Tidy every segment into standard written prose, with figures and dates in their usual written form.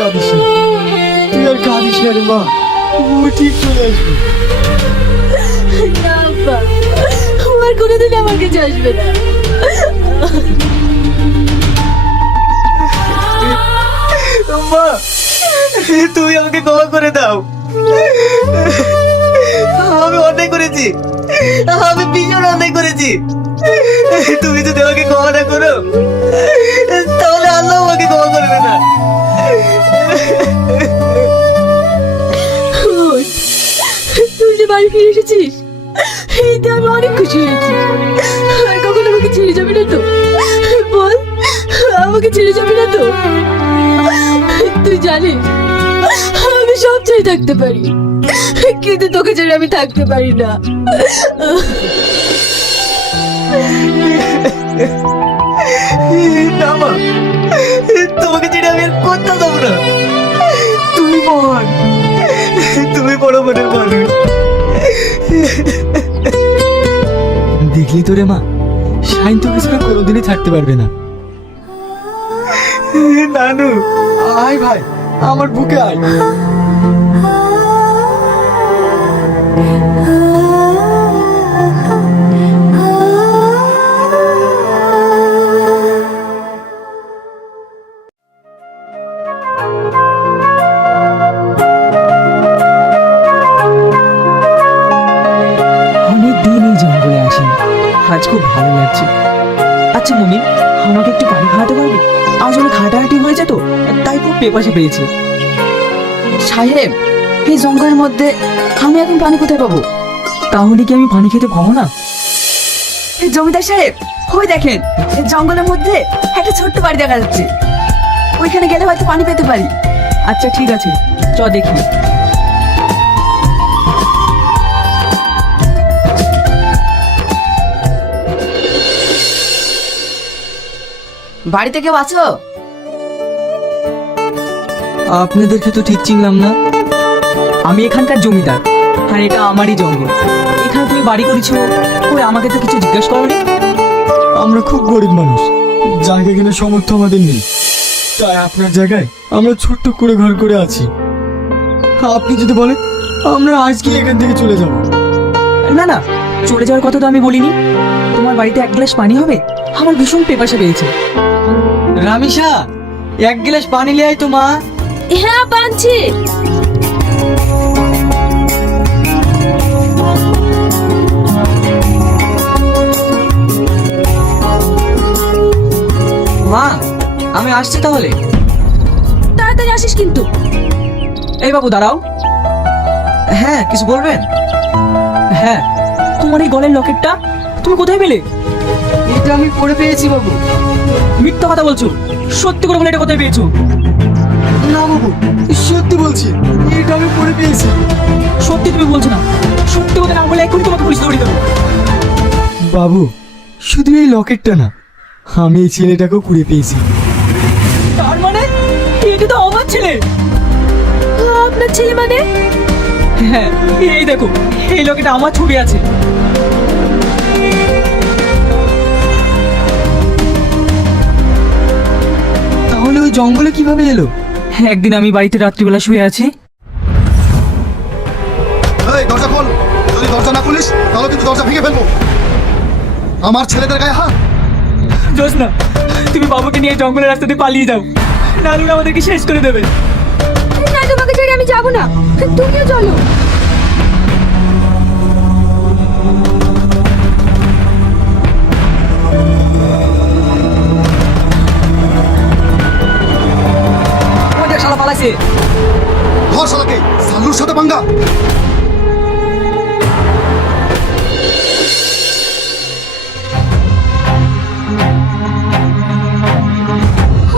কাঁদিস না, তুই আর কাঁদিস না রে মা, ও ঠিক চলে আসবে। না আব্বা, ও আর কোনোদিন আমার কাছে আসবে না। মা, তুমি আমাকে ক্ষমা করে দাও। আমি অন্যায় করেছি, আমি ভীষণ অন্যায় করেছি। তুমি যদি আমাকে ক্ষমা না করো, তাহলে আল্লাহ আমাকে ক্ষমা করবে না। তুই যে বাড়ি ফিরে এসেছিস, এতে আমি অনেক খুশি হয়েছি। আর কখন আমাকে ছেড়ে যাবি না তো? বল, আমাকে ছেড়ে যাবি না তো? তুই জানিস আমি সব ছেড়ে থাকতে পারি, কিন্তু তোকে ছেড়ে আমি থাকতে পারি না। না মা, তোমাকে ছেড়ে আমি আর কোথাও যাবো না। তুমি মহান, তুমি বড় মনের মানুষ। দেখলি তো রে মা, শাইন তোকে ছাড়া কোনোদিনই থাকতে পারবে না। নানু, আয় ভাই, আমার বুকে আয়। অনেক দিন এই জঙ্গলে আসি, আজ খুব ভালো লাগছে। আচ্ছা মমি, আমাকে একটু পানি খাওয়াতে পারবে? আজ অনেক হাঁটাহাঁটি হয়েছে তো, তাই খুব পেপাসে পেয়েছি। সাহেব, এই জঙ্গলের মধ্যে আমি এখন পানি কোথায় পাবো? তাহলে কি আমি পানি খেতে পাবো না? জমিদার সাহেব, ওই দেখেন, জঙ্গলের মধ্যে একটা ছোট্ট বাড়ি দেখা যাচ্ছে। ওইখানে গেলে হয়তো পানি পেতে পারি। আচ্ছা ঠিক আছে, চ দেখি। বাড়িতে কেউ আছো? আপনাদেরকে তো ঠিক চিনলাম না। আমি এখানকার জমিদার, আর এটা আমারই জঙ্গল। এখানে তুমি বাড়ি করেছো, কই আমাকে তো কিছু জিজ্ঞেস করোনি। আমরা খুব গরিব মানুষ, জায়গা কেনার সামর্থ্য আমাদের নেই, তাই আপনার জায়গায় আমরা ছোট্ট করে ঘর করে আছি। আপনি যদি বলেন আমরা আজকে এখান থেকে চলে যাব। না না, চলে যাওয়ার কথা তো আমি বলিনি। তোমার বাড়িতে এক গ্লাস পানি হবে? আমার ভীষণ পেপাসা পেয়েছে। রামিসা, এক গ্লাস পানি লিয়ে আয় তো মা। হ্যাঁ, পাচ্ছি। মা, আমি আসছি তাহলে। তাড়াতাড়ি আসিস কিন্তু। এই বাবু দাঁড়াও। হ্যাঁ, কিছু বলবেন? হ্যাঁ, তোমার এই গলের লকেটটা তুমি কোথায় পেলে? এটা আমি পড়ে পেয়েছি বাবু। মিথ্যা কথা বলছো, সত্যি করে বলে এটা কোথায় পেয়েছো? না বাবু, সত্যি বলছি, এটা আমি পড়ে পেয়েছি। সত্যি তুমি বলছো না? সত্যি কথা না বলে এখনই তোমাকে পুলিশ ধরিয়ে দেবো। বাবু, শুধু এই লকেটটা না, আমি এই ছেলেটাকেও কুড়িয়ে পেয়েছি। তার মানে এটা তো আমার ছেলে। আপনার ছেলে মানে? হ্যাঁ, এই দেখো, এই লকেটে আমার ছবি আছে। তাহলে ওই জঙ্গলে কিভাবে এলো? একদিন আমি বাড়িতে রাত্রিবেলা শুয়ে আছি। এই দরজা খোল, যদি দরজা না খুলিস তাহলে কিন্তু দরজা ভেঙে ফেলবো। আমার ছেলেদের গায়ে হাত। জোসনা, তুমি বাবুকে নিয়ে জঙ্গলের রাস্তাতে পালিয়ে যাও, নানুরা আমাদেরকে শেষ করে দেবে। না, তোমাকে ছেড়ে আমি যাবো না, তুমিও চলো। আমাদের শালা পালাইছে। ধর শালাকে, সাল্লুর সাথে পাঙ্গা।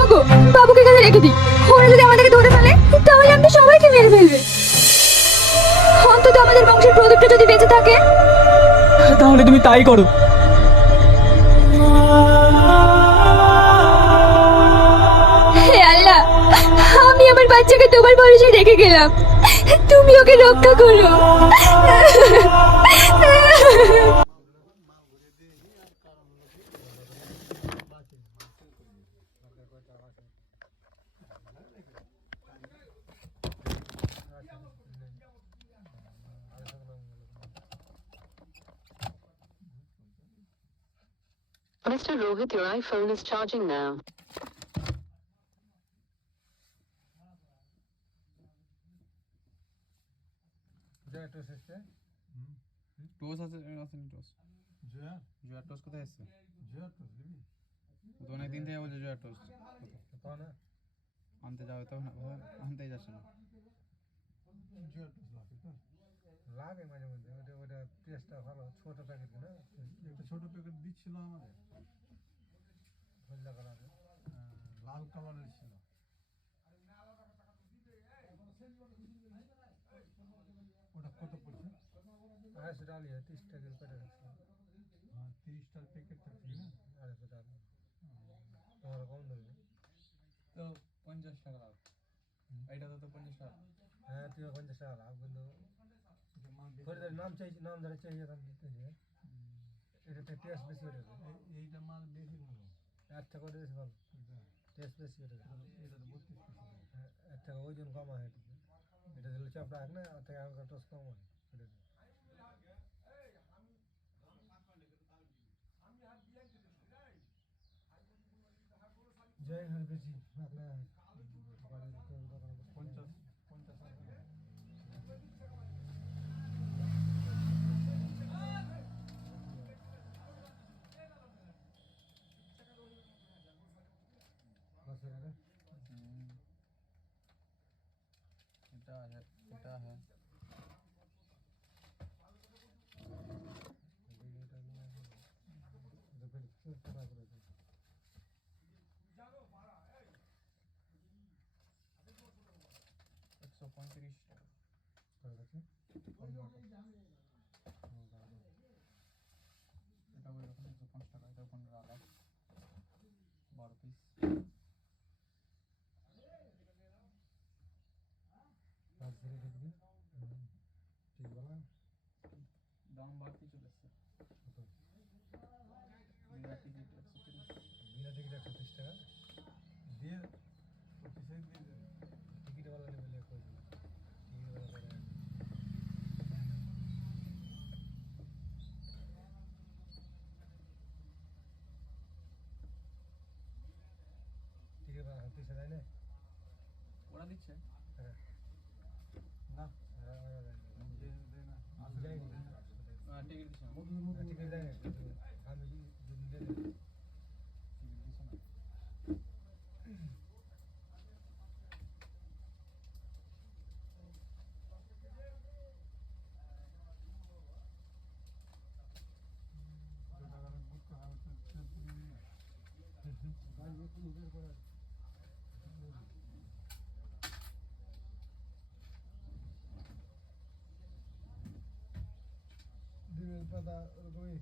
ওগো, বাবুকে কাছে রেখে দিই। ওরা যদি আমাদেরকে ধরে ফেলে তাহলে আমি সবাইকে মেরে ফেলবে। অন্তত আমাদের বংশের প্রদীপটা যদি বেঁচে থাকে। তাহলে তুমি তাই করো। হে আল্লাহ, আমি আমার বাচ্চাকে তোমার ভরসায় রেখে গেলাম, তুমি ওকে রক্ষা করো। Mr. Rohit, your iPhone is charging now. টোস আছে আসেনি টোস জয়া জয়ার টোস কোথায় এসছে জয়া তো দিবি ও তো অনেক দিন থেকে বলছে জয়ার টোস পাও না আনতে যাবে তখন আনতেই যাচ্ছে না জয়া তো লাগে তো লাগে মাঝে মধ্যে ওটা ওটা টেস্টটা ভালো ছোট প্যাকেট না একটা ছোট প্যাকেট দিচ্ছিল আমাদের হলদা কালার লাল কালারের ছিল ওটা কত পড়ছে 250 টাকা লিয়ে 30 টাকা প্যাকেট আছে হ্যাঁ 30টার প্যাকেট থাকছে না 250 টাকা তোমার কম দেবে তো 50 টাকা লাভ এইটা তো 50 টাকা হ্যাঁ তুই 50 টাকা লাভ কিন্তু এটা মাল বেশি। ফরিদের নাম চাইছি নাম ধরে চাইছে তার দিতে হবে এটাতে টেস্ট বেশি ওটা এইটা মাল বেশি ভালো একটা করে বেশি ভালো এটা টেস্ট বেশি ওটা এটা তো 32 পিস হ্যাঁ একটা ওজন কম হয় এটা দিলে চাপ রাখ না আর থেকে হালকা টেস্ট কম হয় ওটা জয় হর বেশি আপনার বাড়ির দোকানে 50 টাকা बस है ना এটা আছে এটা है এটা নিয়ে তো फिर से पता करो 135 টাকা कर रखे এটা ওই রকম 105 টাকা এটা 15 টাকা 12 পিস बात से देख दी ठीक बोला দাম বাড়তি চলে এসছে तो বিনা টিকিট 130 बिना टिकट 130 টাকা দিয়ে 25 দিয়ে দেবে टिकट वाला ने बोले कोई टिकट वाला कर रहा है टिकट वाला 30 है ना ওরা দিচ্ছে अरे না अरे দিয়ে দে না जाएगी টিকিট দিচ্ছে না टिकट देंगे हम ये दे दें টিকিট দিচ্ছে না টাকা বুক করা হচ্ছে भाई ये तो उधर पर দিনের পাতা ওরকমই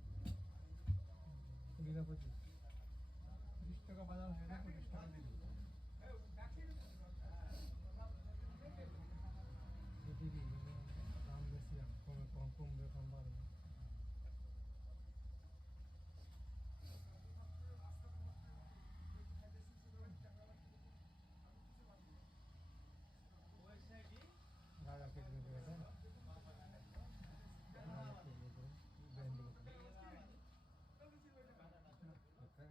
20-25 30 টাকা বাজার হয় না 25 টাকা দিয়ে দেবে এটি দাম বেশি কমে কমবে কম বাড়বে गाजर के लिए है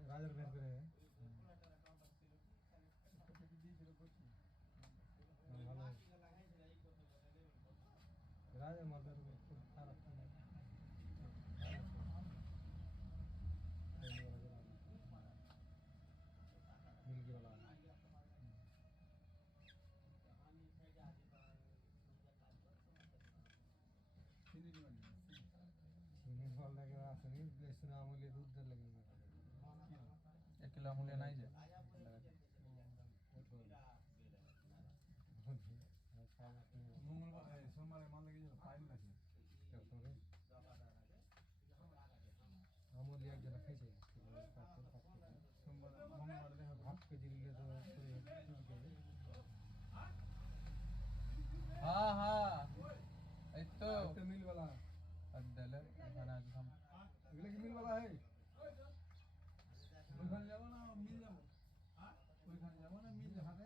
गाजर भेज रहे हैं ভালো রাজা মাদার খুব খারাপ মিলকি वाला চিনি দিবেন চিনি ফল লাগে আসেনি বেশি না আমলে দুধ লাগে না 1 কিলো আমুলে নাই যে মঙ্গলবার সোমবারে মাল লেগে যাবে ফাইন লাগে আমলে এক জন খাইছে সোমবার মঙ্গলবারে দেখা ভাত কেজি নিলে তো হ্যাঁ হ্যাঁ এই তো একটা মিল वाला আদালে এখানে আছে সাম এগুলো কি মিল वाला है ওইখানে যাবো না মিল যাবো ওইখানে যাবো না মিল যাবো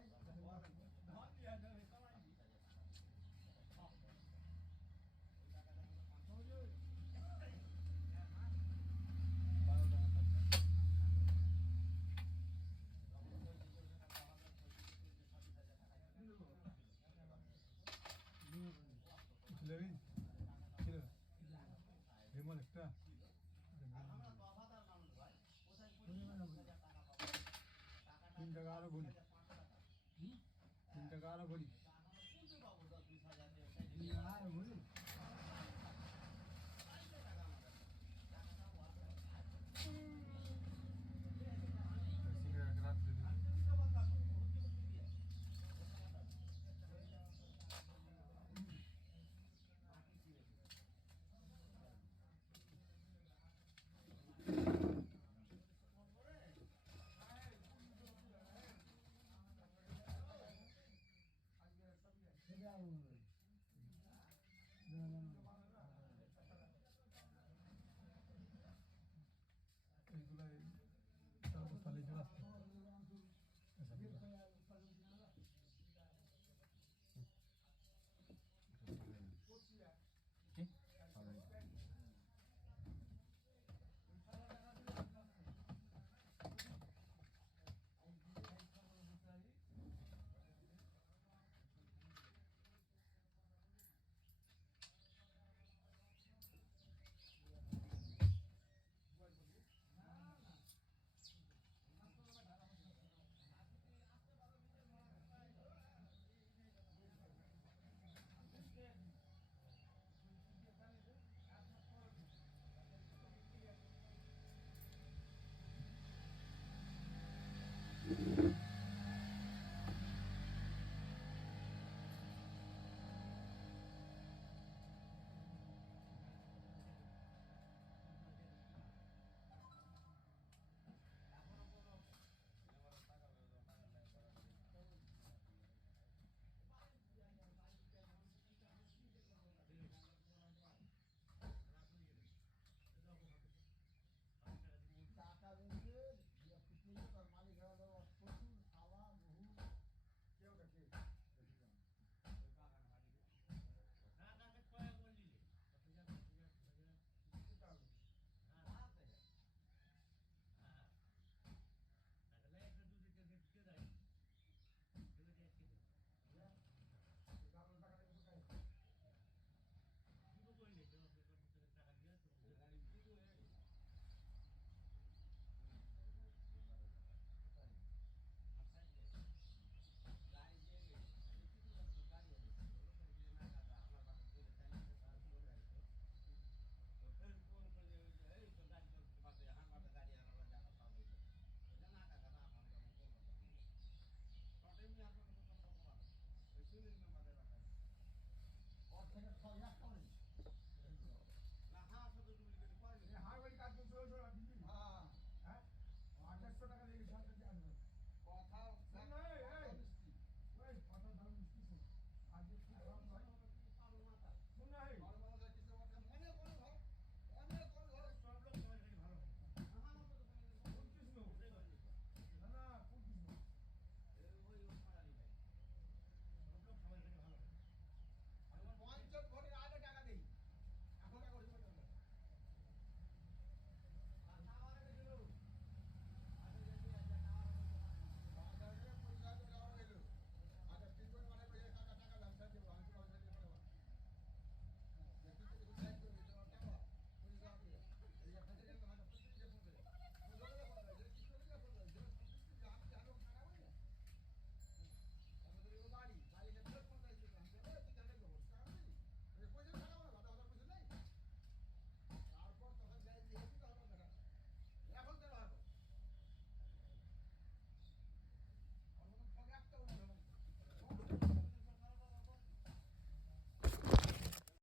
আরো বলি 3 টাকা আরো বলি আর বলি সিগারেট রাত দিবি এইগুলো তাহলে চলে আসতে